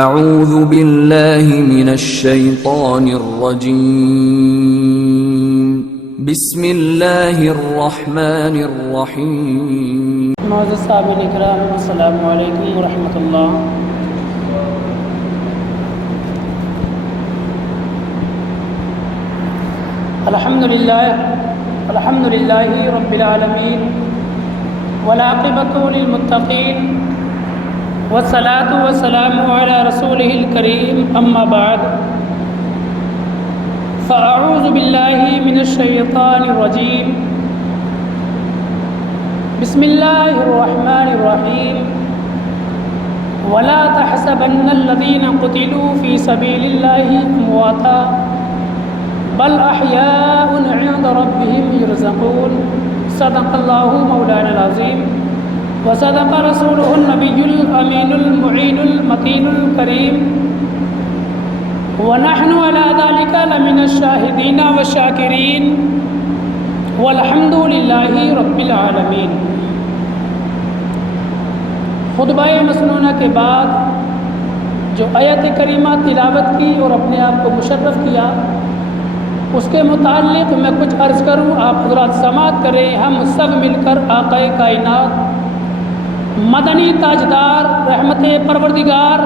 اعوذ باللہ من الشیطان الرجیم بسم اللہ الرحمن الرحیم۔ معزز سامعین اکرام، السلام علیکم ورحمۃ اللہ۔ الحمد للہ رب العالمین والعاقبۃ للمتقین والصلاة والسلام علی رسولہ الکریم، اما بعد فاعوذ باللہ من الشیطان الرجیم، بسم اللہ الرحمن الرحیم۔ ولا تحسبن الذین قتلوا فی سبیل اللہ امواتا بل احیاء عند ربهم یرزقون۔ صدق اللہ مولانا العظیم وصدق رسولہ النبی الامین المعین المتین الکریم، ونحن علی ذلک لمن الشاہدین والشاکرین، والحمد للہ رب العالمین۔ خطبہ مسنونہ کے بعد جو آیت کریمہ تلاوت کی اور اپنے آپ کو مشرف کیا، اس کے متعلق میں کچھ عرض کروں، آپ حضرات سماعت کریں۔ ہم سب مل کر آقا کائنات مدنی تاجدار رحمت پروردگار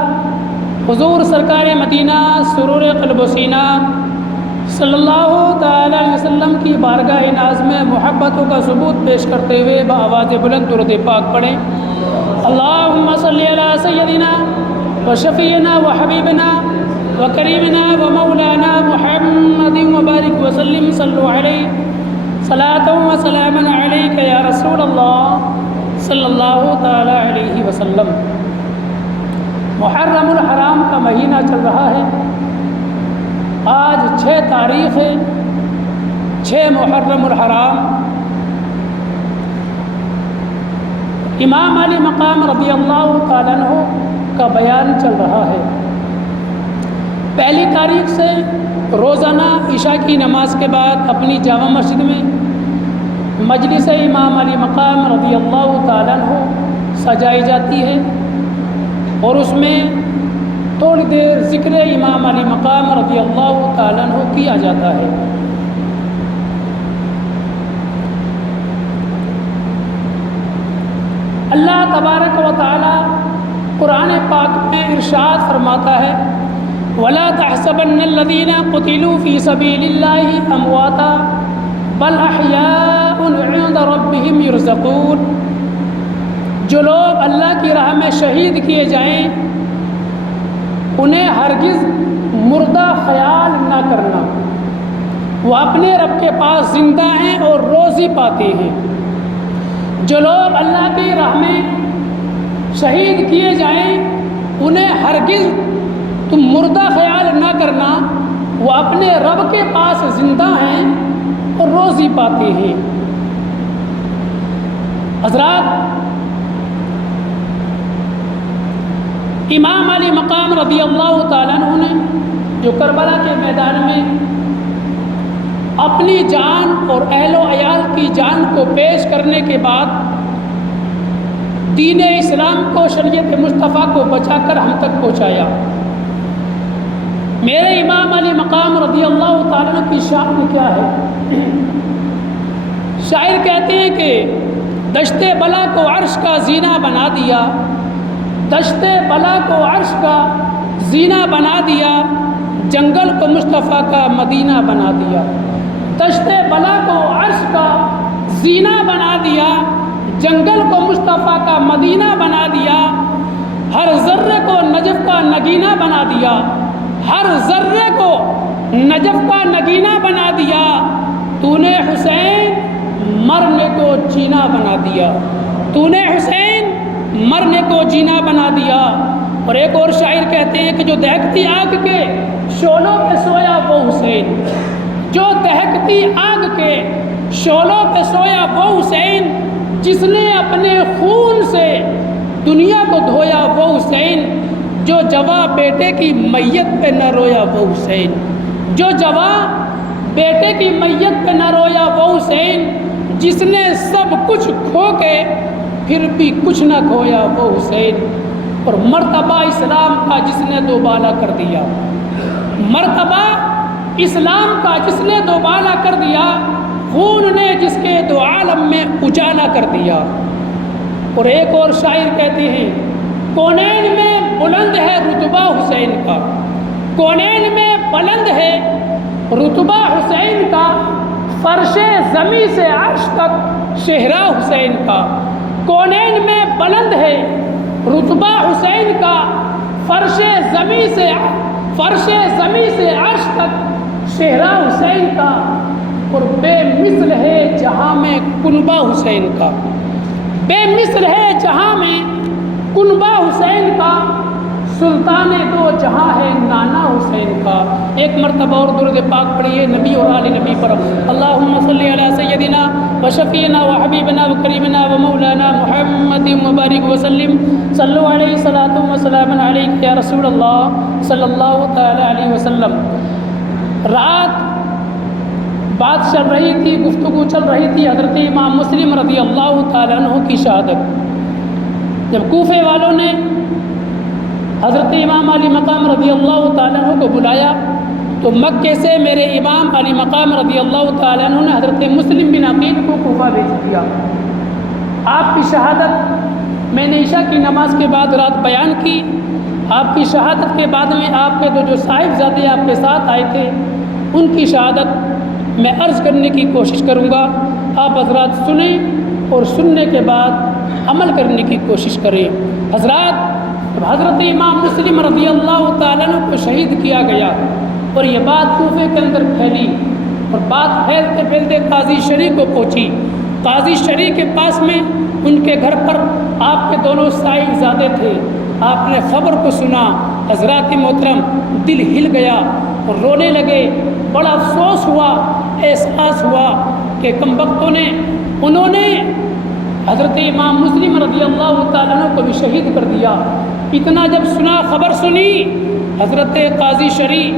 حضور سرکار مدینہ سرور قلب و سینہ صلی اللہ تعالی علیہ وسلم کی بارگاہ ناز میں محبتوں کا ثبوت پیش کرتے ہوئے بآواز بلند درود پاک پڑھیں۔ اللہم صلی علی سیدنا و شفیعنا و حبیبنا و کریمنا و مولانا محمد وبارک وسلم، صلو علیہ صلاۃ و سلام علیک یا رسول اللہ صلی اللہ تعالی علیہ وسلم۔ محرم الحرام کا مہینہ چل رہا ہے۔ آج 6 تاریخ ہے، 6 محرم الحرام۔ امام علی مقام رضی اللہ تعالیٰ عنہ کا بیان چل رہا ہے۔ پہلی تاریخ سے روزانہ عشاء کی نماز کے بعد اپنی جامع مسجد میں مجلس امام علی مقام رضی اللہ تعالیٰ عنہ سجائی جاتی ہے، اور اس میں تھوڑی دیر ذکر امام علی مقام رضی اللہ تعالیٰ عنہ کیا جاتا ہے۔ اللہ تبارک و تعالی قرآن پاک میں ارشاد فرماتا ہے، وَلَا تَحْسَبَنَّ الَّذِينَ قُتِلُوا فِي سَبِيلِ اللَّهِ أَمْوَاتًا بَلْ أَحْيَاءٌ عِندَ رَبِّهِمْ يُرْزَقُونَ۔ جو لوگ اللہ کی راہ میں شہید کیے جائیں انہیں ہرگز مردہ خیال نہ کرنا، وہ اپنے رب کے پاس زندہ ہیں اور روزی پاتے ہیں۔ جو لوگ اللہ کی راہ میں شہید کیے جائیں انہیں ہرگز تم مردہ خیال نہ کرنا، وہ اپنے رب کے پاس زندہ ہیں اور روزی پاتے ہیں۔ حضرات، امام علی مقام رضی اللہ تعالیٰ عنہ نے جو کربلا کے میدان میں اپنی جان اور اہل و عیال کی جان کو پیش کرنے کے بعد دین اسلام کو، شریعت مصطفیٰ کو بچا کر ہم تک پہنچایا۔ میرے امام علی مقام رضی اللہ تعالیٰ عنہ کی شان کیا ہے؟ شاعر کہتے ہیں کہ دشت بلا کو عرش کا زینہ بنا دیا، دشت بلا کو عرش کا زینہ بنا دیا، جنگل کو مصطفیٰ کا مدینہ بنا دیا۔ دشت بلا کو عرش کا زینہ بنا دیا، جنگل کو مصطفیٰ کا مدینہ بنا دیا، ہر ذرے کو نجف کا نگینہ بنا دیا، ہر ذرے کو نجف کا نگینہ بنا دیا، تو نے حسین مرنے کو جینا بنا دیا، تو نے حسین مرنے کو جینا بنا دیا۔ اور ایک اور شاعر کہتے ہیں کہ جو دہکتی آگ کے شعلوں پہ سویا وہ حسین، جو دہکتی آگ کے شعلوں پہ سویا وہ حسین، جس نے اپنے خون سے دنیا کو دھویا وہ حسین، جو جواں بیٹے کی میت پہ نہ رویا وہ حسین، جو جواں بیٹے کی میت پہ نہ رویا وہ حسین، جس نے سب کچھ کھو کے پھر بھی کچھ نہ کھویا وہ حسین۔ اور مرتبہ اسلام کا جس نے نے دوبالا کر دیا، مرتبہ اسلام کا جس نے دوبالا کر دیا، خون نے جس کے دو عالم میں اجالا کر دیا۔ اور ایک اور شاعر کہتے ہیں کونین میں بلند ہے رتبہ حسین کا، کونین میں بلند ہے رتبہ حسین کا، فرش زمیں سے عرش تک شہرا حسین کا۔ کونین میں بلند ہے رتبہ حسین کا، فرش زمیں سے عرش تک شہرا حسین کا، اور بے مثل ہے جہاں میں کنبہ حسین کا، بے مثل ہے جہاں میں کنبہ حسین کا، سلطان دو جہاں ہے نانا حسین کا۔ ایک مرتبہ اور درود پاک پڑھیے نبی اور آل نبی پر۔ اللہم صلی علی سیدنا و شفیعنا و حبیبنا و کریمنا و مولانا محمد مبارک وسلم، صلو علیہ صلاۃ و سلام علیک یا رسول اللہ صلی اللہ تعالی علیہ وسلم۔ رات بات چل رہی تھی، گفتگو چل رہی تھی حضرت امام مسلم رضی اللہ تعالیٰ عنہ کی شہادت۔ جب کوفے والوں نے حضرت امام علی مقام رضی اللہ تعالیٰ عنہ کو بلایا تو مکے سے میرے امام علی مقام رضی اللہ تعالیٰ عنہ نے حضرت مسلم بن عقیل کو کوفہ بھیج دیا۔ آپ کی شہادت میں نے عشاء کی نماز کے بعد رات بیان کی۔ آپ کی شہادت کے بعد میں آپ کے جو صاحبزادے آپ کے ساتھ آئے تھے ان کی شہادت میں عرض کرنے کی کوشش کروں گا۔ آپ حضرات سنیں اور سننے کے بعد عمل کرنے کی کوشش کریں۔ حضرات، حضرت امام مسلم رضی اللہ تعالیٰ عنہ کو شہید کیا گیا اور یہ بات کوفے کے اندر پھیلی، اور بات پھیلتے پھیلتے قاضی شریع کو پہنچی۔ قاضی شریع کے پاس میں ان کے گھر پر آپ کے دونوں صاحبزادے تھے۔ آپ نے خبر کو سنا، حضرات محترم دل ہل گیا اور رونے لگے۔ بڑا افسوس ہوا، احساس ہوا کہ کم بختوں نے انہوں نے حضرت امام مسلم رضی اللہ تعالیٰ عنہ کو بھی شہید کر دیا۔ اتنا جب سنا، خبر سنی، حضرت قاضی شریع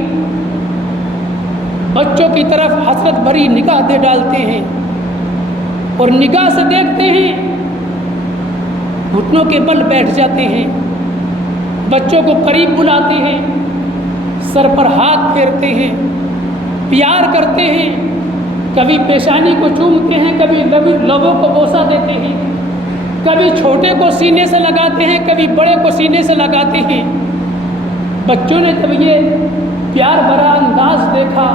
بچوں کی طرف حسرت بھری نگاہ دے ڈالتے ہیں اور نگاہ سے دیکھتے ہیں، گھٹنوں کے بل بیٹھ جاتے ہیں، بچوں کو قریب بلاتے ہیں، سر پر ہاتھ پھیرتے ہیں، پیار کرتے ہیں، کبھی پیشانی کو چومتے ہیں، کبھی لبوں کو بوسہ دیتے ہیں، کبھی چھوٹے کو سینے سے لگاتے ہیں، کبھی بڑے کو سینے سے لگاتے ہیں۔ بچوں نے جب یہ پیار بھرا انداز دیکھا،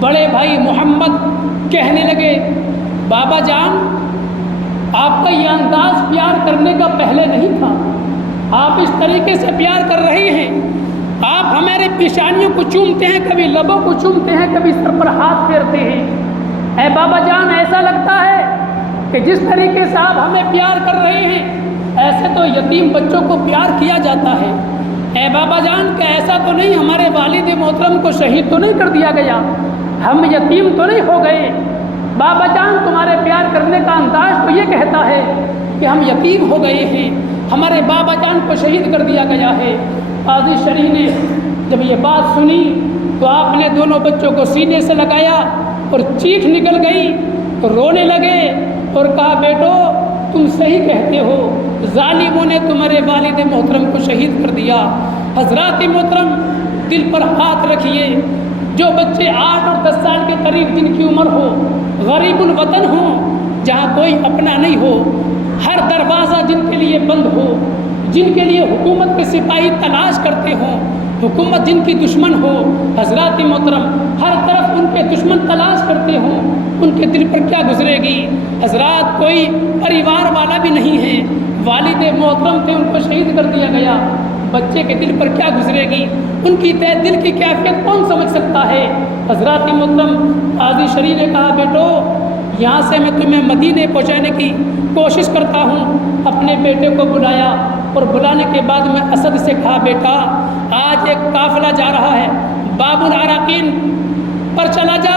بڑے بھائی محمد کہنے لگے بابا جان، آپ کا یہ انداز پیار کرنے کا پہلے نہیں تھا، آپ اس طریقے سے پیار کر رہے ہیں، آپ ہمارے پیشانیوں کو چومتے ہیں، کبھی لبوں کو چومتے ہیں، کبھی سر پر ہاتھ پھیرتے ہیں۔ اے بابا جان، ایسا لگتا ہے کہ جس طریقے سے آپ ہمیں پیار کر رہے ہیں ایسے تو یتیم بچوں کو پیار کیا جاتا ہے۔ اے بابا جان، کہ ایسا تو نہیں ہمارے والد محترم کو شہید تو نہیں کر دیا گیا، ہم یتیم تو نہیں ہو گئے؟ بابا جان، تمہارے پیار کرنے کا انداز تو یہ کہتا ہے کہ ہم یتیم ہو گئے ہیں، ہمارے بابا جان کو شہید کر دیا گیا ہے۔ قاضی شریع نے جب یہ بات سنی تو آپ نے دونوں بچوں کو سینے سے لگایا اور چیخ نکل گئی، رونے لگے اور کہا بیٹو تم صحیح کہتے ہو، ظالموں نے تمہارے والد محترم کو شہید کر دیا۔ حضرات محترم دل پر ہاتھ رکھیے، جو بچے 8 اور 10 سال کے قریب جن کی عمر ہو، غریب الوطن ہوں، جہاں کوئی اپنا نہیں ہو، ہر دروازہ جن کے لیے بند ہو، جن کے لیے حکومت کے سپاہی تلاش کرتے ہوں، حکومت جن کی دشمن ہو، حضرات محترم ہر طرف ان کے دشمن تلاش کرتے ہوں، ان کے دل پر کیا گزرے گی؟ حضرات کوئی پریوار والا بھی نہیں ہے، والد محترم تھے، ان کو شہید کر دیا گیا، بچے کے دل پر کیا گزرے گی؟ ان کی تہ دل کی کیفیت کون سمجھ سکتا ہے؟ حضرات محترم قاضی شریع نے کہا بیٹو یہاں سے میں تمہیں مدینے پہنچانے کی کوشش کرتا ہوں۔ اپنے بیٹے کو بلایا اور بلانے کے بعد میں اسد سے کہا بیٹا آج ایک قافلہ جا رہا ہے، باب العراقین پر چلا جا،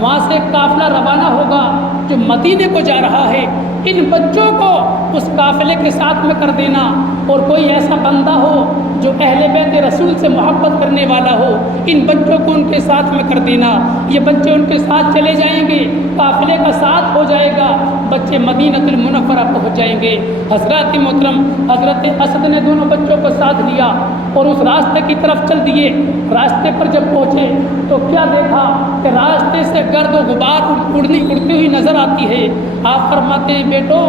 وہاں سے ایک قافلہ روانہ ہوگا جو مدینے کو جا رہا ہے، ان بچوں کو اس قافلے کے ساتھ میں کر دینا، اور کوئی ایسا بندہ ہو جو اہل بیت رسول سے محبت کرنے والا ہو ان بچوں کو ان کے ساتھ میں کر دینا. یہ بچے ان کے ساتھ چلے جائیں گے, قافلے کا ساتھ ہو جائے گا, بچے مدینہ المنورہ پہنچ جائیں گے. حضرات محترم, حضرت اسد نے دونوں بچوں کو ساتھ لیا اور اس راستے کی طرف چل دیے. راستے پر جب پہنچے تو کیا دیکھا کہ راستے سے گرد و غبار اڑتی ہوئی نظر آتی ہے. آپ فرماتے ہیں بیٹو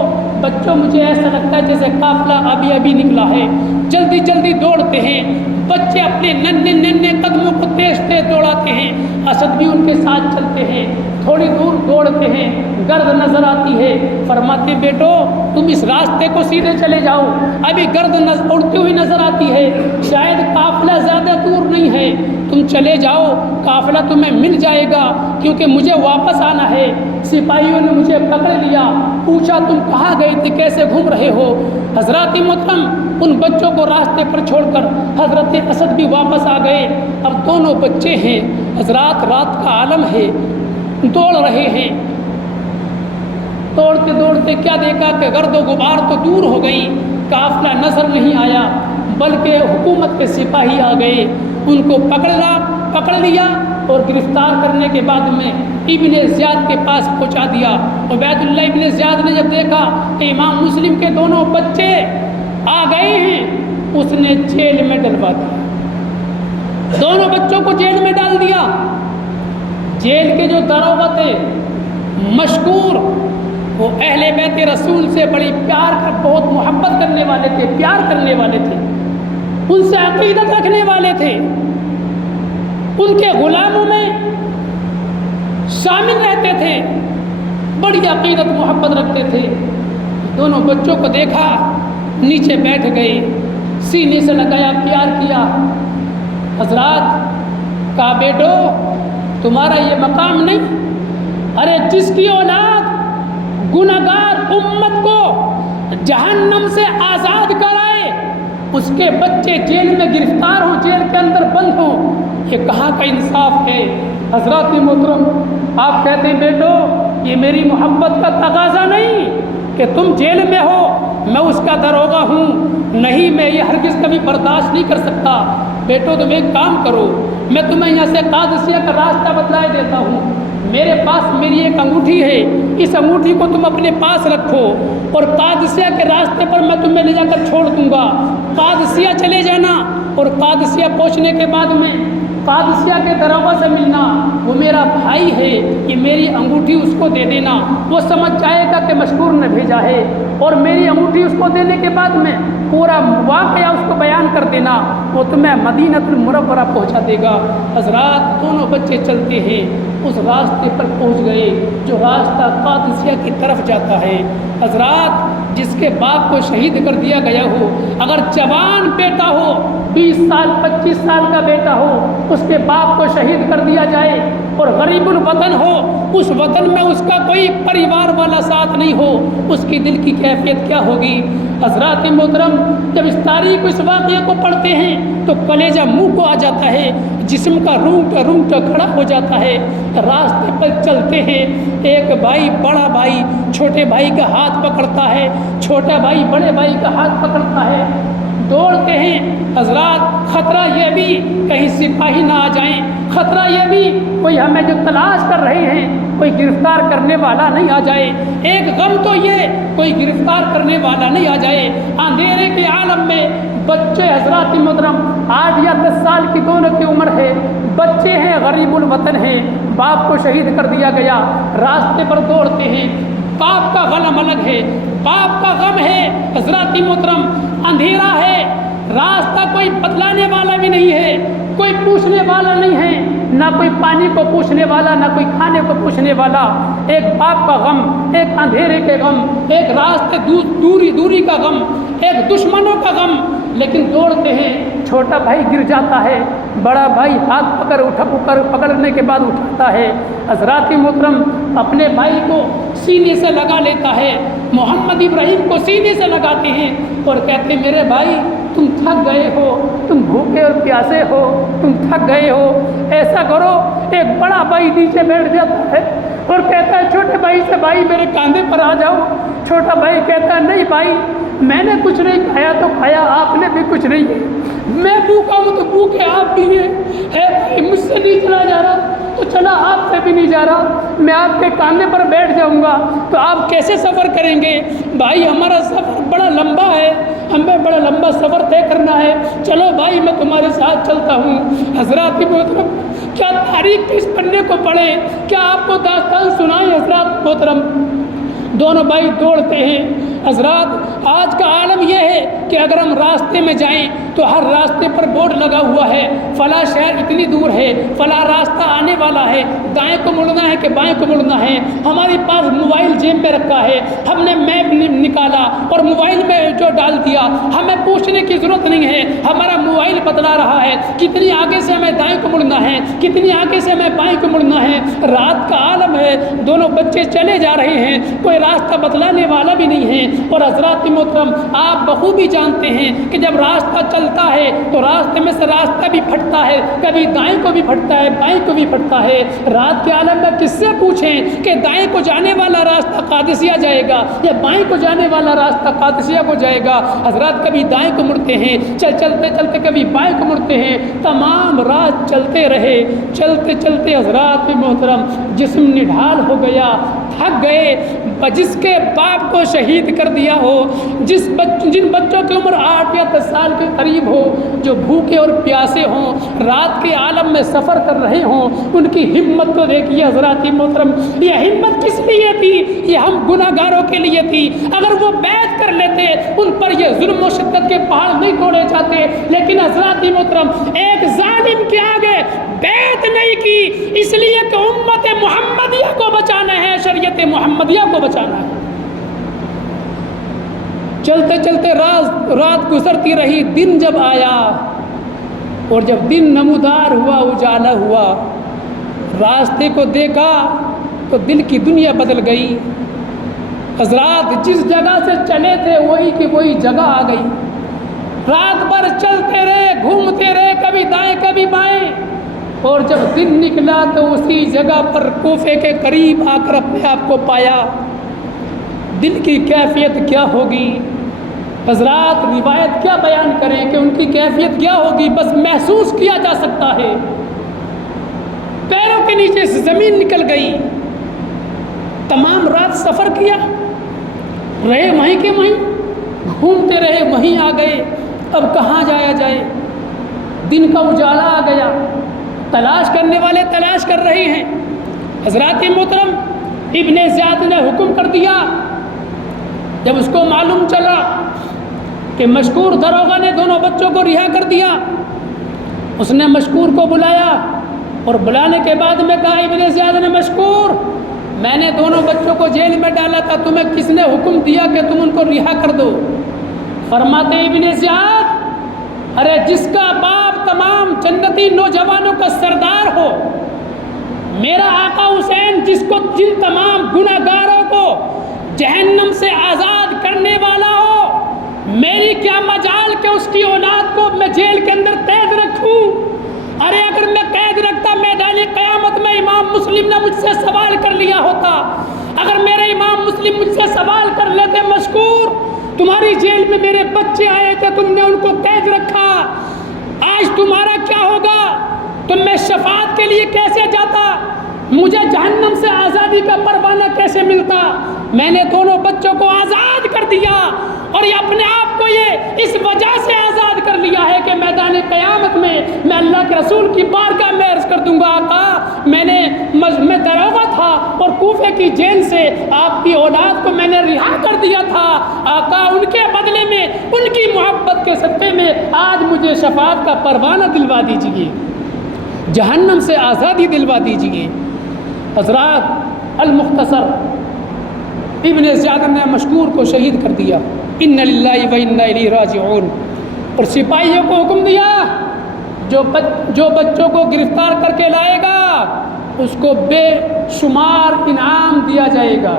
بچوں مجھے ایسا لگتا ہے جیسے قافلہ ابھی نکلا ہے. جلدی جلدی دوڑتے ہیں بچے, اپنے ننھے قدموں کو تیز دوڑاتے ہیں. اسد بھی ان کے ساتھ چلتے ہیں. تھوڑی دور دوڑتے ہیں, گرد نظر آتی ہے. فرماتے بیٹو تم اس راستے کو سیدھے چلے جاؤ, ابھی گرد اڑتی ہوئی نظر آتی ہے, شاید قافلہ زیادہ دور نہیں ہے, تم چلے جاؤ, قافلہ تمہیں مل جائے گا کیونکہ مجھے واپس آنا ہے. سپاہیوں نے مجھے پکڑ لیا, پوچھا تم کہاں گئے تھے, کیسے گھوم رہے ہو. حضرات محترم ان بچوں کو راستے پر چھوڑ کر حضرت اسد بھی واپس آ گئے. اب دونوں بچے ہیں حضرات, رات کا عالم ہے, دوڑ رہے ہیں. دوڑتے دوڑتے کیا دیکھا کہ گرد و غبار تو دور ہو گئی, قافلہ نظر نہیں آیا, بلکہ حکومت کے سپاہی آ گئے. ان کو پکڑ لیا اور گرفتار کرنے کے بعد میں ابن زیاد کے پاس پہنچا دیا. عبید اللہ ابن زیاد نے جب دیکھا کہ امام مسلم کے دونوں بچے آ گئے ہیں, اس نے جیل میں ڈلوا دیا. دونوں بچوں کو جیل میں ڈال دیا. جیل کے جو داروغہ تھے مشکور, وہ اہل بیت رسول سے بڑی بہت محبت کرنے والے تھے, پیار کرنے والے تھے, ان سے عقیدت رکھنے والے تھے, ان کے غلاموں میں شامل رہتے تھے, بڑی عقیدت محبت رکھتے تھے. دونوں بچوں کو دیکھا, نیچے بیٹھ گئے, سینے سے لگایا, پیار کیا. حضرات کہا بیٹو تمہارا یہ مقام نہیں. ارے جس کی اولاد گنہگار امت کو جہنم سے آزاد کرائے, اس کے بچے جیل میں گرفتار ہوں, جیل کے اندر بند ہوں, یہ کہاں کا انصاف ہے. حضرات محترم آپ کہتے ہیں بیٹو یہ میری محبت کا تقاضا نہیں کہ تم جیل میں ہو, میں اس کا داروغہ ہوں, نہیں, میں یہ ہرگز کبھی برداشت نہیں کر سکتا. بیٹو تم ایک کام کرو, میں تمہیں یہاں سے قادسیہ کا راستہ بتلائے دیتا ہوں. میرے پاس میری ایک انگوٹھی ہے, اس انگوٹھی کو تم اپنے پاس رکھو اور قادسیہ کے راستے پر میں تمہیں لے جا کر چھوڑ دوں گا. قادسیہ چلے جانا اور قادسیہ پہنچنے کے بعد میں قادسیہ کے داروغہ سے ملنا, وہ میرا بھائی ہے, یہ میری انگوٹھی اس کو دے دینا, وہ سمجھ جائے گا کہ مشکور نے بھیجا ہے, اور میری انگوٹھی اس کو دینے کے بعد میں پورا واقعہ اس کو بیان کر دینا, وہ تمہیں مدینہ المنورہ پہنچا دے گا. حضرات دونوں بچے چلتے ہیں, اس راستے پر پہنچ گئے جو راستہ قادسیہ کی طرف جاتا ہے. حضرات جس کے باپ کو شہید کر دیا گیا ہو, اگر جوان بیٹا ہو, 20 سال 25 سال کا بیٹا ہو, اس کے باپ کو شہید کر دیا جائے اور غریب الوطن ہو, اس وطن میں اس کا کوئی پریوار والا ساتھ نہیں ہو, اس کی دل کی کیفیت کیا ہوگی. حضرات محترم جب اس تاریخ اس واقعے کو پڑھتے ہیں تو کلیجہ منہ کو آ جاتا ہے, جسم کا رونگٹا کھڑا ہو جاتا ہے. راستے پر چلتے ہیں, ایک بھائی بڑا بھائی چھوٹے بھائی کا ہاتھ پکڑتا ہے, چھوٹا بھائی بڑے بھائی کا ہاتھ پکڑتا ہے, دوڑتے ہیں. حضرات خطرہ یہ بھی کہیں سپاہی نہ آ جائیں, خطرہ یہ بھی کوئی ہمیں جو تلاش کر رہے ہیں کوئی گرفتار کرنے والا نہیں آ جائے. ایک غم تو یہ کوئی گرفتار کرنے والا نہیں آ جائے. اندھیرے کے عالم میں بچے حضرات محترم 8 یا 10 سال کی دونوں کی عمر ہے, بچے ہیں, غریب الوطن ہیں, باپ کو شہید کر دیا گیا, راستے پر دوڑتے ہیں. باپ کا غم الگ ہے, باپ کا غم ہے حضرات محترم, اندھیرا ہے, راستہ کوئی بتلانے والا بھی نہیں ہے, کوئی پوچھنے والا نہیں ہے, نہ کوئی پانی کو پوچھنے والا, نہ کوئی کھانے کو پوچھنے والا. ایک باپ کا غم, ایک اندھیرے کے غم, ایک راستے دوری کا غم, ایک دشمنوں کا غم. لیکن دوڑتے ہیں, چھوٹا بھائی گر جاتا ہے, بڑا بھائی ہاتھ پکڑنے کے بعد اٹھاتا ہے. حضرات محترم اپنے بھائی کو سینے سے لگا لیتا ہے, محمد ابراہیم کو سینے سے لگاتے ہیں اور کہتے ہیں میرے بھائی تم تھک گئے ہو, تم بھوکے اور پیاسے ہو, تم تھک گئے ہو, ایسا کرو. ایک بڑا بھائی نیچے بیٹھ جاتا ہے اور کہتا ہے چھوٹے بھائی سے, بھائی میرے کاندھے پر آ جاؤ. چھوٹا بھائی کہتا ہے نہیں بھائی میں نے کچھ نہیں کھایا تو کھایا، آپ نے بھی کچھ نہیں ہے، میں بھوکا ہوں تو بھوکے آپ بھی ہیں، ہے بھائی مجھ سے نہیں چلا جا رہا تو چلا آپ سے بھی نہیں جا رہا، میں آپ کے کاندھے پر بیٹھ جاؤں گا تو آپ کیسے سفر کریں گے؟ بھائی ہمارا سفر بڑا لمبا ہے، ہمیں بڑا لمبا سفر طے کرنا ہے، چلو بھائی میں تمہارے ساتھ چلتا ہوں۔ حضرات محترم، کیا تاریخ کے اس پنے کو پڑھیں، کیا آپ کو داستان سنائیں؟ حضرات محترم، دونوں بھائی دوڑتے ہیں۔ حضرات آج کا عالم یہ ہے کہ اگر ہم راستے میں جائیں تو ہر راستے پر بورڈ لگا ہوا ہے، فلاں شہر اتنی دور ہے، فلاں راستہ آنے والا ہے، دائیں کو مڑنا ہے کہ بائیں کو مڑنا ہے۔ ہمارے پاس موبائل جیب میں رکھا ہے، ہم نے میپ نکالا اور موبائل میں جو ڈال دیا، ہمیں پوچھنے کی ضرورت نہیں ہے، ہمارا موبائل بتلا رہا ہے کتنی آگے سے ہمیں دائیں کو مڑنا ہے، کتنی آگے سے ہمیں بائیں کو مڑنا ہے۔ رات کا عالم ہے، دونوں بچے چلے جا رہے ہیں، کوئی راستہ بتلانے والا بھی نہیں ہے۔ اور حضرات محترم، آپ بخوبی جانتے ہیں کہ جب راستہ چلتا ہے تو راستے میں سے راستہ بھی پھٹتا ہے، کبھی دائیں کو بھی پھٹتا ہے، بائیں کو بھی پھٹتا ہے۔ رات کے عالم میں کس سے پوچھیں کہ دائیں کو جانے والا راستہ قادسیہ جائے گا یا بائیں کو جانے والا راستہ قادسیہ کو جائے گا؟ حضرات کبھی دائیں کو مڑتے ہیں، چلتے چلتے کبھی بائیں کو مڑتے ہیں، تمام رات چلتے رہے۔ چلتے چلتے حضرات محترم جسم نڈھال ہو گیا، تھک گئے۔ جس کے باپ کو شہید کر دیا ہو، جن بچوں کی عمر 8 یا 10 سال کے قریب ہو، جو بھوکے اور پیاسے ہوں، رات کے عالم میں سفر کر رہے ہوں، ان کی ہمت کو دیکھیے حضرات محترم۔ یہ ہمت کس لیے تھی؟ یہ ہم گناہ گاروں کے لیے تھی۔ اگر وہ بیعت کر لیتے ان پر یہ ظلم و شدت کے پہاڑ نہیں توڑے جاتے، لیکن حضرات محترم ایک ظالم کے آگے بیعت نہیں کی، اس لیے کہ امت محمدیہ کو بچانا ہے، شریعت محمدیہ کو بچانا ہے۔ چلتے چلتے رات گزرتی رہی، دن جب آیا اور جب دن نمودار ہوا، اجالا ہوا، راستے کو دیکھا تو دل کی دنیا بدل گئی۔ حضرات جس جگہ سے چلے تھے وہی کی وہی جگہ آ گئی۔ رات بھر چلتے رہے، گھومتے رہے، کبھی دائیں کبھی بائیں، اور جب دن نکلا تو اسی جگہ پر کوفے کے قریب آ کر اپنے آپ کو پایا۔ دل کی کیفیت کیا ہوگی؟ حضرات روایت کیا بیان کریں کہ ان کی کیفیت کیا ہوگی، بس محسوس کیا جا سکتا ہے۔ پیروں کے نیچے سے زمین نکل گئی۔ تمام رات سفر کیا، رہے وہیں کے وہیں، گھومتے رہے، وہیں آ گئے، اب کہاں جایا جائے؟ دن کا اجالا آ گیا، تلاش کرنے والے تلاش کر رہے ہیں۔ حضرات محترم ابن زیاد نے حکم کر دیا، جب اس کو معلوم چلا کہ مشکور داروغہ نے دونوں بچوں کو رہا کر دیا، اس نے مشکور کو بلایا اور بلانے کے بعد میں کہا، ابن زیاد نے مشکور، میں نے دونوں بچوں کو جیل میں ڈالا تھا، تمہیں کس نے حکم دیا کہ تم ان کو رہا کر دو؟ فرماتے ابن زیاد، ارے جس کا باپ تمام جنتی نوجوانوں کا سردار ہو، میرا آقا حسین جن تمام گناہ گاروں کو جہنم سے آزاد کرنے والا ہو، میری کیا مجال کہ اس کی اولاد کو میں جیل کے اندر قید رکھوں؟ ارے اگر میں قید رکھتا میدان قیامت میں امام مسلم نے مجھ سے سوال کر لیا ہوتا، اگر میرے امام مسلم مجھ سے سوال کر لیتے، مشکور تمہاری جیل میں میرے بچے آئے تھے، تم نے ان کو قید رکھا، آج تمہارا کیا ہوگا؟ تو میں شفاعت کے لیے کیسے جاتا؟ مجھے جہنم سے آزادی کا پروانہ کیسے ملتا؟ میں نے دونوں بچوں کو آزاد کر دیا، اور یہ اپنے آپ کو یہ اس وجہ سے آزاد کر لیا ہے کہ میدان قیامت میں میں اللہ کے رسول کی بارگاہ میں عرض کر دوں گا، آقا میں داروغہ تھا اور کوفے کی جیل سے آپ کی اولاد کو میں نے رہا کر دیا تھا، آقا ان کے بدلے میں، ان کی محبت کے صدقے میں آج مجھے شفاعت کا پروانہ دلوا دیجیے، جہنم سے آزادی دلوا دیجیے۔ حضرات المختصر ابن زیاد نے مشکور کو شہید کر دیا، ان للہ و انا الیہ راجعون، اور سپاہیوں کو حکم دیا جو بچوں کو گرفتار کر کے لائے گا اس کو بے شمار انعام دیا جائے گا،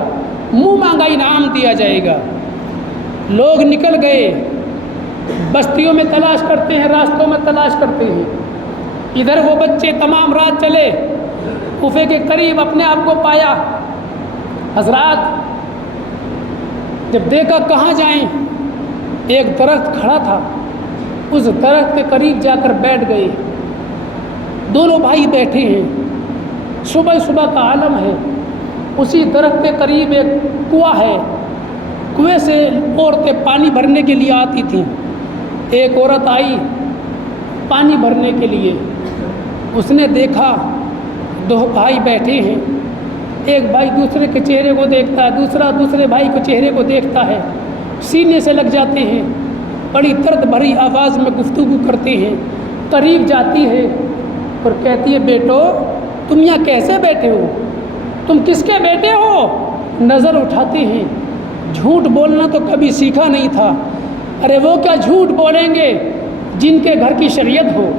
منہ مانگا انعام دیا جائے گا۔ لوگ نکل گئے، بستیوں میں تلاش کرتے ہیں، راستوں میں تلاش کرتے ہیں، ادھر وہ بچے تمام رات چلے، کوفے کے قریب اپنے آپ کو پایا۔ حضرات جب دیکھا کہاں جائیں، ایک درخت کھڑا تھا، اس درخت کے قریب جا کر بیٹھ گئے۔ دونوں بھائی بیٹھے ہیں، صبح صبح کا عالم ہے۔ اسی درخت کے قریب ایک کنواں ہے، کنویں سے عورتیں پانی بھرنے کے لیے آتی تھیں۔ ایک عورت آئی پانی بھرنے کے لیے، اس نے دیکھا دو بھائی بیٹھے ہیں، ایک بھائی دوسرے کے چہرے کو دیکھتا ہے، دوسرا دوسرے بھائی کے چہرے کو دیکھتا ہے، سینے سے لگ جاتے ہیں، بڑی درد بھری آواز میں گفتگو کرتے ہیں۔ قریب جاتی ہے اور کہتی ہے بیٹو تم یہاں کیسے بیٹھے ہو، تم کس کے بیٹے ہو؟ نظر اٹھاتے ہیں، جھوٹ بولنا تو کبھی سیکھا نہیں تھا۔ ارے وہ کیا جھوٹ بولیں گے جن کے گھر کی شریعت ہو،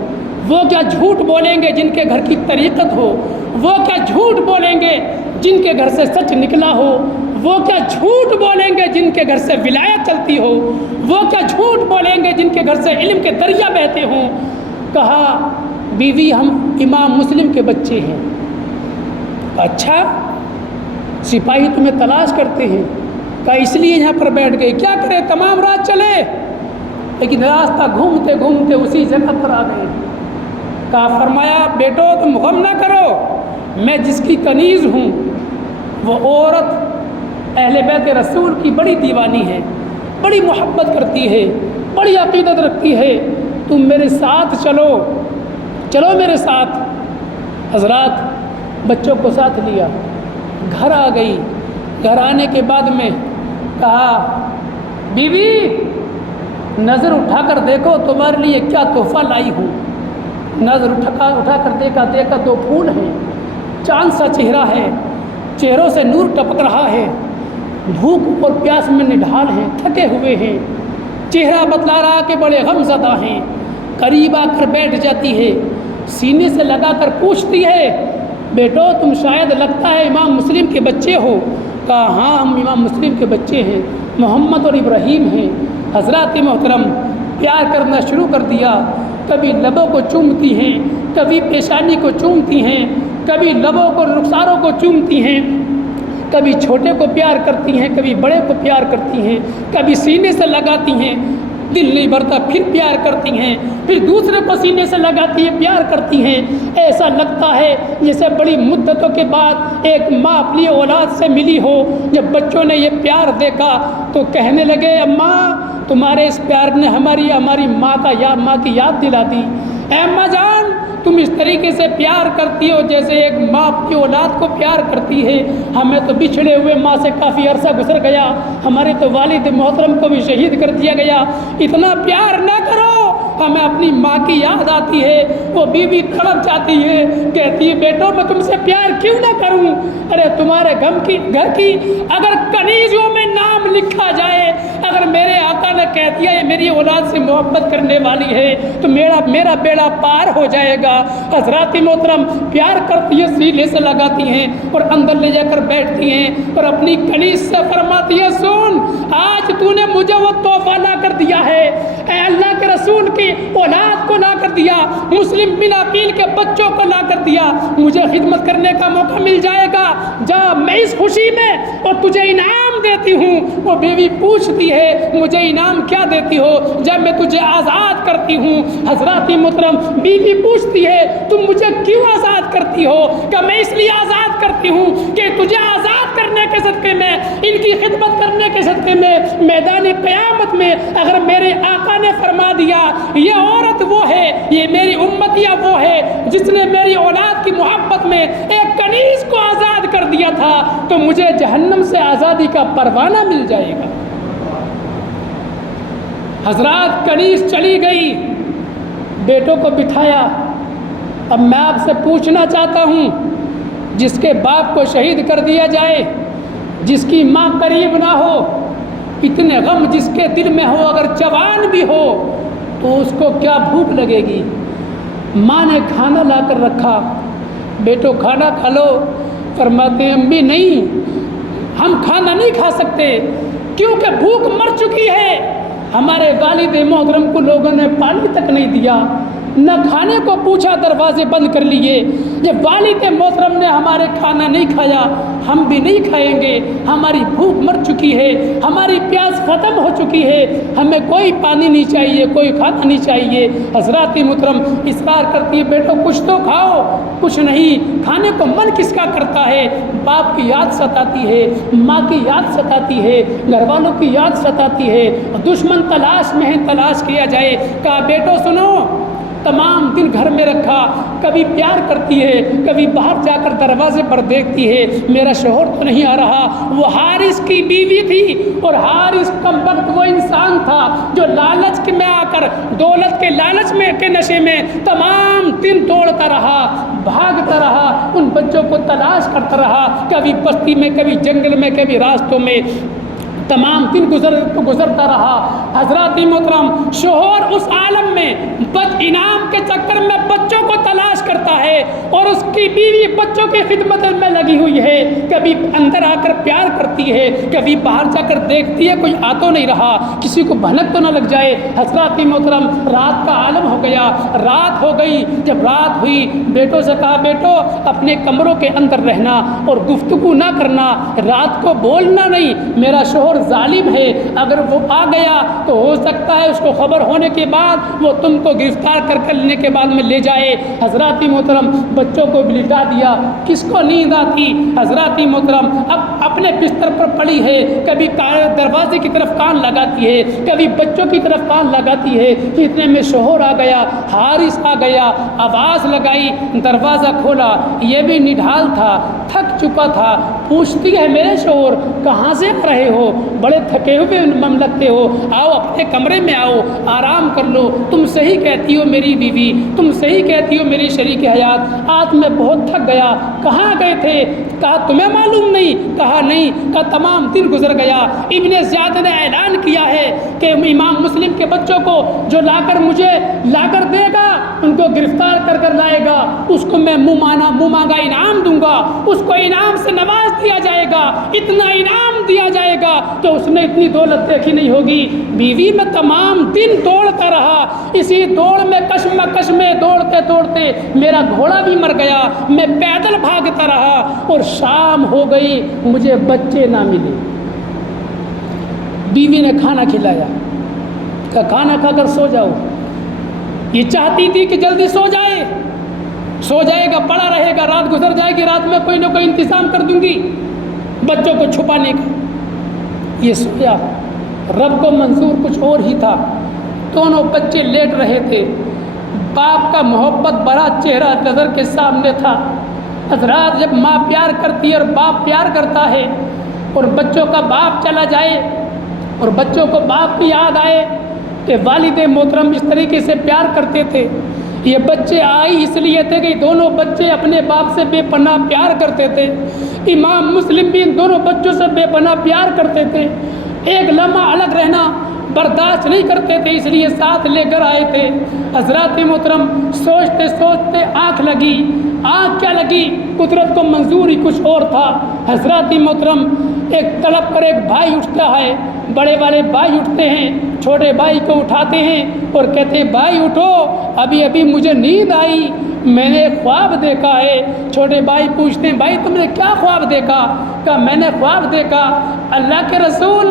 وہ کیا جھوٹ بولیں گے جن کے گھر کی طریقت ہو، وہ کیا جھوٹ بولیں گے جن کے گھر سے سچ نکلا ہو، وہ کیا جھوٹ بولیں گے جن کے گھر سے ولایت چلتی ہو، وہ کیا جھوٹ بولیں گے جن کے گھر سے علم کے دریا بہتے ہوں۔ کہا بیوی ہم امام مسلم کے بچے ہیں۔ اچھا سپاہی تمہیں تلاش کرتے ہیں؟ کہا اس لیے یہاں پر بیٹھ گئے، کیا کرے تمام رات چلے، لیکن راستہ گھومتے گھومتے اسی جگہ پر آ گئے۔ کہا فرمایا بیٹو تم غم نہ کرو، میں جس کی کنیز ہوں وہ عورت اہل بیت رسول کی بڑی دیوانی ہے، بڑی محبت کرتی ہے، بڑی عقیدت رکھتی ہے، تم میرے ساتھ چلو، چلو میرے ساتھ۔ حضرات بچوں کو ساتھ لیا، گھر آ گئی۔ گھر آنے کے بعد میں کہا بیوی نظر اٹھا کر دیکھو تمہارے لیے کیا تحفہ لائی ہوں۔ نظر اٹھا کر دیکھا دو پھول ہیں، چاند سا چہرہ ہے، چہروں سے نور ٹپک رہا ہے، بھوک اور پیاس میں نڈھال ہیں، تھکے ہوئے ہیں، چہرہ بتلا رہا کہ بڑے غم زدہ ہیں۔ قریب آ کر بیٹھ جاتی ہے، سینے سے لگا کر پوچھتی ہے بیٹو تم شاید لگتا ہے امام مسلم کے بچے ہو۔ کہا ہاں ہم امام مسلم کے بچے ہیں، محمد اور ابراہیم ہیں۔ حضرات محترم پیار کرنا شروع کر دیا، کبھی لبوں کو چومتی ہیں، کبھی پیشانی کو چومتی ہیں، کبھی لبوں کو رخساروں کو چومتی ہیں، کبھی چھوٹے کو پیار کرتی ہیں، کبھی بڑے کو پیار کرتی ہیں، کبھی سینے سے لگاتی ہیں، دل نہیں بھرتا پھر پیار کرتی ہیں، پھر دوسرے کو سینے سے لگاتی ہیں، پیار کرتی ہیں۔ ایسا لگتا ہے جیسے بڑی مدتوں کے بعد ایک ماں اپنی اولاد سے ملی ہو۔ جب بچوں نے یہ پیار دیکھا تو کہنے لگے اماں تمہارے اس پیار نے ہماری ماں کی یاد دلا دی۔ اے اماں جان تم اس طریقے سے پیار کرتی ہو جیسے ایک ماں اپنی اولاد کو پیار کرتی ہے۔ ہمیں تو بچھڑے ہوئے ماں سے کافی عرصہ گزر گیا، ہمارے تو والد محترم کو بھی شہید کر دیا گیا، اتنا پیار نہ کرو، ہمیں اپنی ماں کی یاد آتی ہے۔ وہ بیوی تڑپ جاتی ہے، کہتی ہے بیٹو میں تم سے پیار کیوں نہ کروں؟ ارے تمہارے گھر کی اگر کنیزوں میں نام لکھا جائے، اگر میرے آقا نے کہہ دیا یہ میری اولاد سے محبت کرنے والی ہے تو میرا بیڑا پار ہو جائے گا۔ حضرات محترم پیار کرتی ہے، سینے سے لگاتی ہیں اور اندر لے جا کر بیٹھتی ہیں اور اپنی کنیز سے فرماتی ہے سن آج تو نے مجھے وہ تحفہ لا کر دیا ہے، اے اللہ کے رسول کی اولاد کو لا کر دیا، مسلم بن عقیل کے بچوں کو لا کر دیا، مجھے خدمت کرنے کا موقع مل جائے گا، جا میں اس خوشی میں اور تجھے انعام دیتی ہوں۔ وہ بیوی پوچھتی ہے مجھے انعام کیا دیتی ہو جب میں تجھے آزاد کرتی ہوں؟ حضرات محترم بیوی پوچھتی ہے تم مجھے کیوں آزاد کرتی ہو؟ کہ میں اس لیے آزاد کرتی ہوں کہ تجھے آزاد کرنے کے صدقے میں، ان کی خدمت کرنے کے صدقے میں میدان قیامت میں اگر میرے آقا نے فرما دیا یہ عورت وہ ہے، یہ میری امتیہ وہ ہے جس نے میری اولاد کی محبت میں ایک کنیز کو آزاد کر دیا تھا، تو مجھے جہنم سے آزادی کا پروانہ مل جائے گا۔ حضرات کنیز چلی گئی، بیٹوں کو بٹھایا۔ اب میں آپ سے پوچھنا چاہتا ہوں جس کے باپ کو شہید کر دیا جائے، جس کی ماں قریب نہ ہو، اتنے غم جس کے دل میں ہو، اگر جوان بھی ہو تو اس کو کیا بھوک لگے گی؟ ماں نے کھانا لا کر رکھا، بیٹو کھانا کھا لو، فرماتے ہیں امی نہیں ہم کھانا نہیں کھا سکتے کیونکہ بھوک مر چکی ہے، ہمارے والد محترم کو لوگوں نے پانی تک نہیں دیا، نہ کھانے کو پوچھا، دروازے بند کر لیے۔ جب والد محترم نے ہمارے کھانا نہیں کھایا، ہم بھی نہیں کھائیں گے، ہماری بھوک مر چکی ہے، ہماری پیاس ختم ہو چکی ہے، ہمیں کوئی پانی نہیں چاہیے، کوئی کھانا نہیں چاہیے۔ حضرات محترم اصرار کرتی ہے بیٹو کچھ تو کھاؤ، کچھ نہیں، کھانے کو من کس کا کرتا ہے؟ باپ کی یاد ستاتی ہے، ماں کی یاد ستاتی ہے، گھر والوں کی یاد ستاتی ہے، دشمن تلاش میں ہے، تلاش کیا جائے۔ کہا بیٹو سنو، تمام دن گھر میں رکھا، کبھی پیار کرتی ہے، کبھی باہر جا کر دروازے پر دیکھتی ہے میرا شوہر تو نہیں آ رہا۔ وہ حارث کی بیوی تھی، اور حارث کم وقت وہ انسان تھا جو لالچ میں آ کر، دولت کے لالچ میں کے نشے میں تمام دن دوڑتا رہا، بھاگتا رہا، ان بچوں کو تلاش کرتا رہا، کبھی بستی میں، کبھی جنگل میں، کبھی راستوں میں، تمام دن گزرتا رہا۔ حضرات محترم شوہر اس عالم میں بد انعام کے چکر میں بچوں کو تلاش کرتا ہے، اور اس کی بیوی بچوں کی خدمت میں لگی ہوئی ہے، کبھی اندر آ کر پیار کرتی ہے، کبھی باہر جا کر دیکھتی ہے کوئی آ تو نہیں رہا، کسی کو بھنک تو نہ لگ جائے۔ حضرات محترم رات کا عالم ہو گیا، رات ہو گئی۔ جب رات ہوئی بیٹوں سے کہا بیٹو اپنے کمروں کے اندر رہنا اور گفتگو نہ کرنا، رات کو بولنا نہیں، میرا شوہر ظالم ہے، اگر وہ آ گیا تو ہو سکتا ہے اس کو خبر ہونے کے بعد وہ تم کو گرفتار کر لینے کے بعد میں لے جائے۔ حضرات محترم بچوں کو بھی لٹا دیا، کس کو نیند آتی؟ حضرات محترم اب اپنے بستر پر پڑی ہے، کبھی دروازے کی طرف کان لگاتی ہے، کبھی بچوں کی طرف کان لگاتی ہے۔ اتنے میں شوہر آ گیا، حارث آ گیا، آواز لگائی، دروازہ کھولا، یہ بھی نڈھال تھا، تھک چکا تھا، پوچھتی ہے میرے شوہر کہاں سے آ رہے ہو؟ بڑے تھکے ہوئے لگتے ہو، آؤ اپنے کمرے میں آؤ، آرام کر لو۔ تم صحیح کہتی ہو میری بیوی، تم صحیح کہتی ہو میری شریک حیات، آج میں بہت تھک گیا۔ کہاں گئے تھے؟ کہا تمہیں معلوم نہیں؟ کہا نہیں۔ کہا تمام دن گزر گیا، ابن زیاد نے اعلان کیا ہے کہ امام مسلم کے بچوں کو جو لا کر مجھے لا کر دے گا ان کو گرفتار کر لائے گا، اس کو میں منہ مانگا انعام دوں گا، اس کو انعام سے نواز دیا جائے گا، اتنا انعام دیا جائے گا کہ اس نے اتنی دولت دیکھی نہیں ہوگی۔ بیوی میں تمام دن دوڑتا رہا، اسی دوڑ میں کشمکش میں دوڑتے دوڑتے میرا گھوڑا بھی مر گیا، میں پیدل بھاگتا رہا، اور شام ہو گئی مجھے بچے نہ ملے۔ بیوی نے کھانا کھلایا، کہا کھانا کھا کر سو جاؤ۔ یہ چاہتی تھی کہ جلدی سو جائے، سو جائے گا، پڑا رہے گا، رات گزر جائے گی، رات میں کوئی نہ کوئی انتظام کر دوں گی بچوں کو چھپانے کا۔ یہ سویا، رب کو منظور کچھ اور ہی تھا۔ دونوں بچے لیٹ رہے تھے، باپ کا محبت بڑا چہرہ نظر کے سامنے تھا۔ حضرات جب ماں پیار کرتی ہے اور باپ پیار کرتا ہے، اور بچوں کا باپ چلا جائے اور بچوں کو باپ کی یاد آئے کہ والد محترم اس طریقے سے پیار کرتے تھے۔ یہ بچے آئی اس لیے تھے کہ دونوں بچے اپنے باپ سے بے پناہ پیار کرتے تھے۔ امام مسلم بھی ان دونوں بچوں سے بے پناہ پیار کرتے تھے، ایک لمحہ الگ رہنا برداشت نہیں کرتے تھے، اس لیے ساتھ لے کر آئے تھے۔ حضرات محترم سوچتے سوچتے آنکھ لگی۔ آنکھ کیا لگی؟ قدرت کو منظور ہی کچھ اور تھا۔ حضرات محترم ایک تڑپ کر ایک بھائی اٹھتا ہے، بڑے والے بھائی اٹھتے ہیں، چھوٹے بھائی کو اٹھاتے ہیں اور کہتے ہیں بھائی اٹھو، ابھی ابھی مجھے نیند آئی، میں نے ایک خواب دیکھا ہے۔ چھوٹے بھائی پوچھتے ہیں بھائی تم نے کیا خواب دیکھا؟ کہا میں نے خواب دیکھا اللہ کے رسول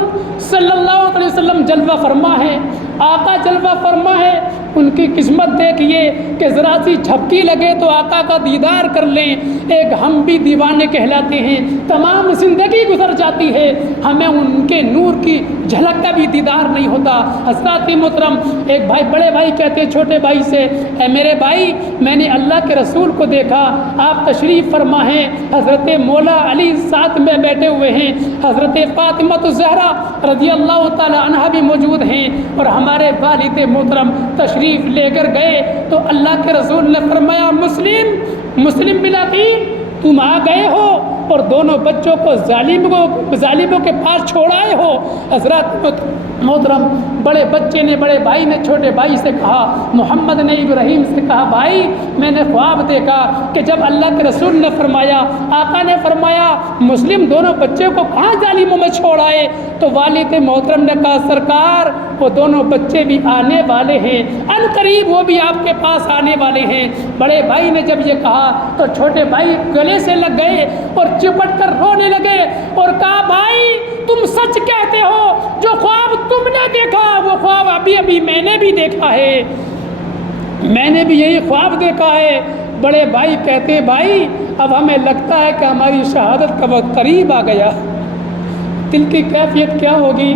صلی اللہ علیہ وسلم جلوہ فرما ہے، آقا جلوہ فرما ہے، ان کی قسمت دیکھیے کہ ذرا سی جھپکی لگے تو آقا کا دیدار کر لیں، ایک ہم بھی دیوانے کہلاتے ہیں، تمام زندگی گزر جاتی ہے، ہمیں ان کے نور کی جھلک کا بھی دیدار نہیں ہوتا۔ حضرات محترم ایک بھائی بڑے بھائی کہتے ہیں چھوٹے بھائی سے اے میرے بھائی میں نے اللہ کے رسول کو دیکھا، آپ تشریف فرما ہیں، حضرت مولا علی ساتھ میں بیٹھے ہوئے ہیں، حضرت فاطمہ الزہرا رضی اللہ تعالی عنہا بھی موجود ہیں، اور ہمارے والد محترم تشریف لے کر گئے تو اللہ کے رسول نے فرمایا مسلم بن عقیل تم آ گئے ہو، اور دونوں بچوں کو ظالموں کے پاس چھوڑ آئے ہو۔ حضرات محترم، بڑے بچے نے، بڑے بھائی نے چھوٹے بھائی سے کہا، محمد نے ابراہیم سے کہا، بھائی میں نے خواب دیکھا کہ جب اللہ کے رسول نے فرمایا، آقا نے فرمایا مسلم دونوں بچے کو کہاں ظالموں میں چھوڑ آئے، تو والد محترم نے کہا سرکار وہ دونوں بچے بھی آنے والے ہیں، ان قریب وہ بھی آپ کے پاس آنے والے ہیں۔ بڑے بھائی نے جب یہ کہا تو چھوٹے بھائی گلے سے لگ گئے اور چپٹ کر رونے لگے اور کہا بھائی تم سچ کہتے ہو، جو خواب تم نے دیکھا وہ خواب ابھی میں نے بھی دیکھا ہے، میں نے بھی یہی خواب دیکھا ہے۔ بڑے بھائی کہتے ہیں بھائی اب ہمیں لگتا ہے کہ ہماری شہادت کا وقت قریب آ گیا۔ دل کی کیفیت کیا ہوگی؟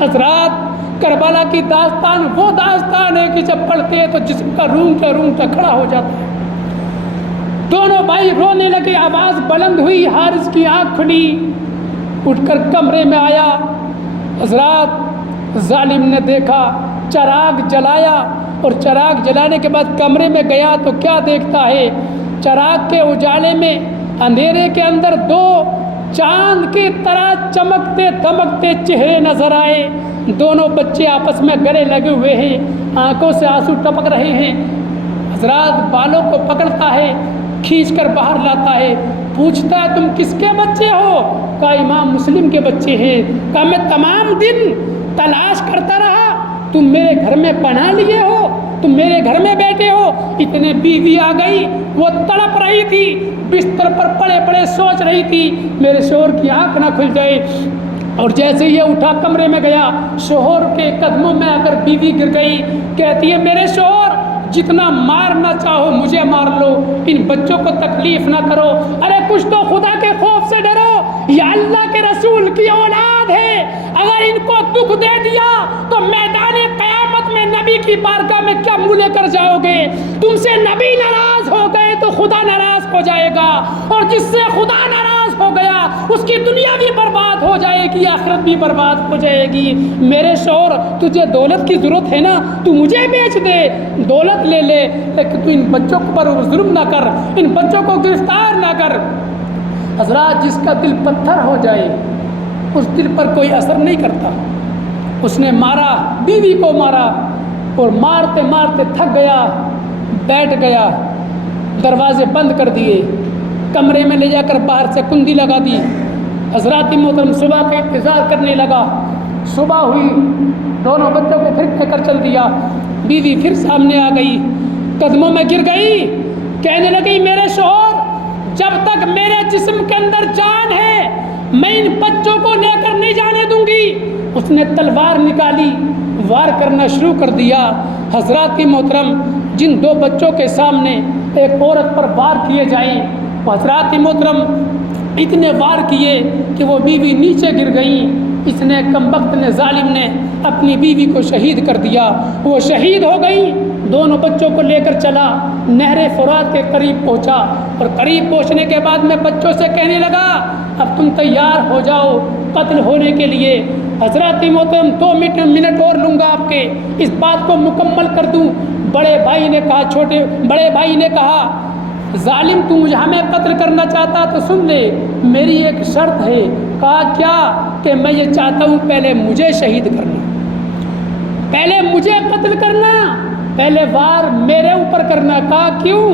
حضرات کربلا کی داستان وہ داستان ہے کہ جب پڑھتے ہیں تو جسم کا رونگٹا کھڑا ہو جاتا ہے۔ دونوں بھائی رونے لگے، آواز بلند ہوئی، حارث کی آنکھ کھلی، اٹھ کر کمرے میں آیا۔ حضرات ظالم نے دیکھا، چراغ جلایا اور چراغ جلانے کے بعد کمرے میں گیا تو کیا دیکھتا ہے؟ چراغ کے اجالے میں اندھیرے کے اندر دو چاند کی طرح چمکتے دمکتے چہرے نظر آئے۔ دونوں بچے آپس میں گلے لگے ہوئے ہیں، آنکھوں سے آنسو ٹپک رہے ہیں۔ حضرات بالوں کو پکڑتا ہے، کھینچ کر باہر لاتا ہے، پوچھتا ہے تم کس کے بچے ہو؟ کہا امام مسلم کے بچے ہیں۔ کہا میں تمام دن تلاش کرتا رہا، تم میرے گھر میں پناہ لیے ہو، تم میرے گھر میں بیٹھے ہو۔ اتنے بیوی آ گئی، وہ تڑپ رہی تھی، بستر پر پڑے پڑے سوچ رہی تھی میرے شوہر کی آنکھ نہ کھل جائے، اور جیسے یہ اٹھا کمرے میں گیا شوہر کے قدموں میں آ کر بیوی گر گئی، کہتی ہے میرے شوہر جتنا مارنا چاہو مجھے مار لو، ان بچوں کو تکلیف نہ کرو۔ ارے کچھ تو خدا کے خوف سے ڈرو، یہ اللہ کے رسول کی اولاد ہے، اگر ان کو دکھ دے دیا تو میدان قیامت میں نبی کی بارگاہ میں کیا منہ لے کر جاؤ گے؟ تم سے نبی ناراض ہو گئے تو خدا ناراض ہو جائے گا، اور جس سے خدا ناراض ہو گیا اس کی دنیا بھی برباد ہو جائے گی، آخرت بھی برباد ہو جائے گی۔ میرے شوہر تجھے دولت کی ضرورت ہے نا، تو مجھے بیچ دے، دولت لے لے، لیکن تو ان بچوں پر ظلم نہ کر، ان بچوں کو گرفتار نہ کر۔ حضرات جس کا دل پتھر ہو جائے اس دل پر کوئی اثر نہیں کرتا۔ اس نے مارا، بیوی کو مارا، اور مارتے مارتے تھک گیا، بیٹھ گیا، دروازے بند کر دیے، کمرے میں لے جا کر باہر سے کنڈی لگا دی۔ حضرات محترم صبح کا انتظار کرنے لگا۔ صبح ہوئی، دونوں بچوں کو پھر لے کر چل دیا، بیوی پھر سامنے آ گئی، قدموں میں گر گئی، کہنے لگی میرے شوہر جب تک میرے جسم کے اندر جان ہے میں ان بچوں کو لے کر نہیں جانے دوں گی۔ اس نے تلوار نکالی، وار کرنا شروع کر دیا۔ حضرات محترم جن دو بچوں کے سامنے ایک عورت پر وار کیے جائیں، حضرات محترم اتنے وار کیے کہ وہ بیوی نیچے گر گئیں۔ اس نے کمبخت نے، ظالم نے اپنی بیوی کو شہید کر دیا، وہ شہید ہو گئی۔ دونوں بچوں کو لے کر چلا، نہر فرات کے قریب پہنچا، اور قریب پہنچنے کے بعد میں بچوں سے کہنے لگا اب تم تیار ہو جاؤ قتل ہونے کے لیے۔ حضرات محترم 2 منٹ اور لوں گا آپ کے، اس بات کو مکمل کر دوں۔ بڑے بھائی نے کہا ظالم تو مجھے ہمیں قتل کرنا چاہتا تو سن لے، میری ایک شرط ہے۔ کہا کیا؟ کہ میں یہ چاہتا ہوں پہلے مجھے شہید کرنا، پہلے مجھے قتل کرنا، پہلے وار میرے اوپر کرنا۔ کہا کیوں؟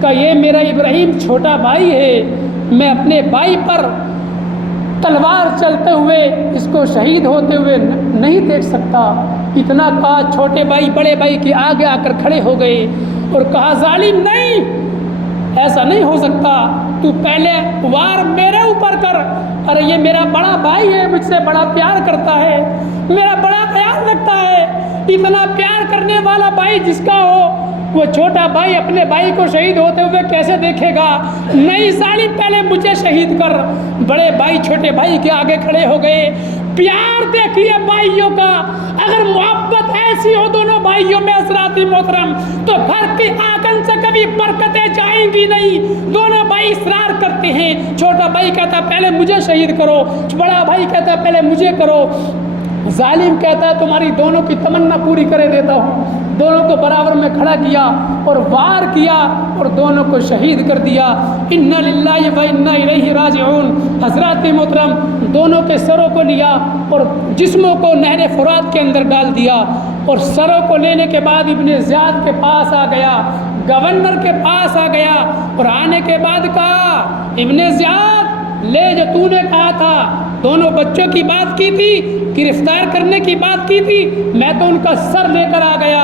کہ یہ میرا ابراہیم چھوٹا بھائی ہے، میں اپنے بھائی پر تلوار چلتے ہوئے اس کو شہید ہوتے ہوئے نہیں دیکھ سکتا۔ اتنا کہا، چھوٹے بھائی بڑے بھائی کے آگے آ کر کھڑے ہو گئے اور کہا ظالم نہیں، ایسا نہیں ہو سکتا، تو پہلے وار میرے اوپر کر۔ ارے یہ میرا بڑا بھائی ہے، مجھ سے بڑا پیار کرتا ہے، میرا بڑا خیال رکھتا ہے، اتنا پیار کرنے والا بھائی جس کا ہو وہ چھوٹا بھائی اپنے بھائی کو شہید ہوتے ہوئے کیسے دیکھے گا؟ نہیں ظالم پہلے مجھے شہید کر۔ بڑے بھائی چھوٹے بھائی کے آگے کھڑے ہو گئے۔ پیار دیکھیے بھائیوں کا، اگر محبت ایسی ہو دونوں بھائیوں میں حضرات محترم تو گھر کی آنگن سے کبھی برکتیں جائیں گی نہیں۔ دونوں بھائی اصرار کرتے ہیں، چھوٹا بھائی کہتا پہلے مجھے شہید کرو، بڑا بھائی کہتا پہلے مجھے کرو۔ ظالم کہتا ہے تمہاری دونوں کی تمنا پوری کرے دیتا ہوں۔ دونوں کو برابر میں کھڑا کیا اور وار کیا اور دونوں کو شہید کر دیا۔ انا للہ و انا الیہ راجعون۔ حضرات محترم، دونوں کے سروں کو لیا اور جسموں کو نہر فرات کے اندر ڈال دیا، اور سروں کو لینے کے بعد ابن زیاد کے پاس آ گیا، گورنر کے پاس آ گیا، اور آنے کے بعد کہا ابن زیاد لے جو تو نے کہا تھا، دونوں بچوں کی بات کی تھی، گرفتار کرنے کی بات کی تھی، میں تو ان کا سر لے کر آ گیا۔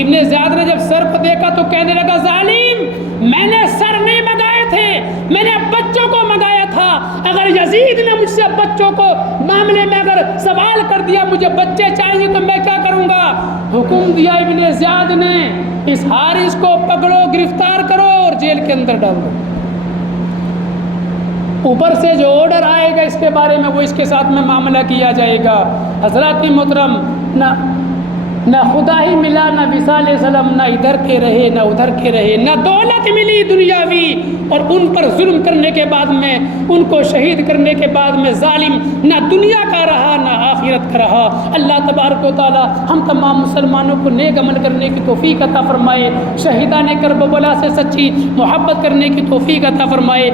ابن زیاد نے جب سر کو دیکھا تو کہنے لگا ظالم، میں نے سر نہیں منگائے تھے، میں نے بچوں کو منگایا تھا۔ اگر یزید نے مجھ سے بچوں کو معاملے میں اگر سوال کر دیا مجھے بچے چاہیے تو میں کیا کروں گا؟ حکم دیا ابن زیاد نے اس حارث کو پکڑو، گرفتار کرو اور جیل کے اندر ڈال دو۔ اوپر سے جو آرڈر آئے گا اس کے بارے میں وہ اس کے ساتھ میں معاملہ کیا جائے گا۔ حضرات محترم، نہ خدا ہی ملا، نہ وصال سلم، نہ ادھر کے رہے نہ ادھر کے رہے، نہ دولت ملی دنیاوی، اور ان پر ظلم کرنے کے بعد میں، ان کو شہید کرنے کے بعد میں ظالم نہ دنیا کا رہا نہ آخرت کا رہا۔ اللہ تبارک و تعالی ہم تمام مسلمانوں کو نیک عمل کرنے کی توفیق عطا فرمائے، شہیدان کربلا سے سچی محبت کرنے کی توفیق عطا فرمائے۔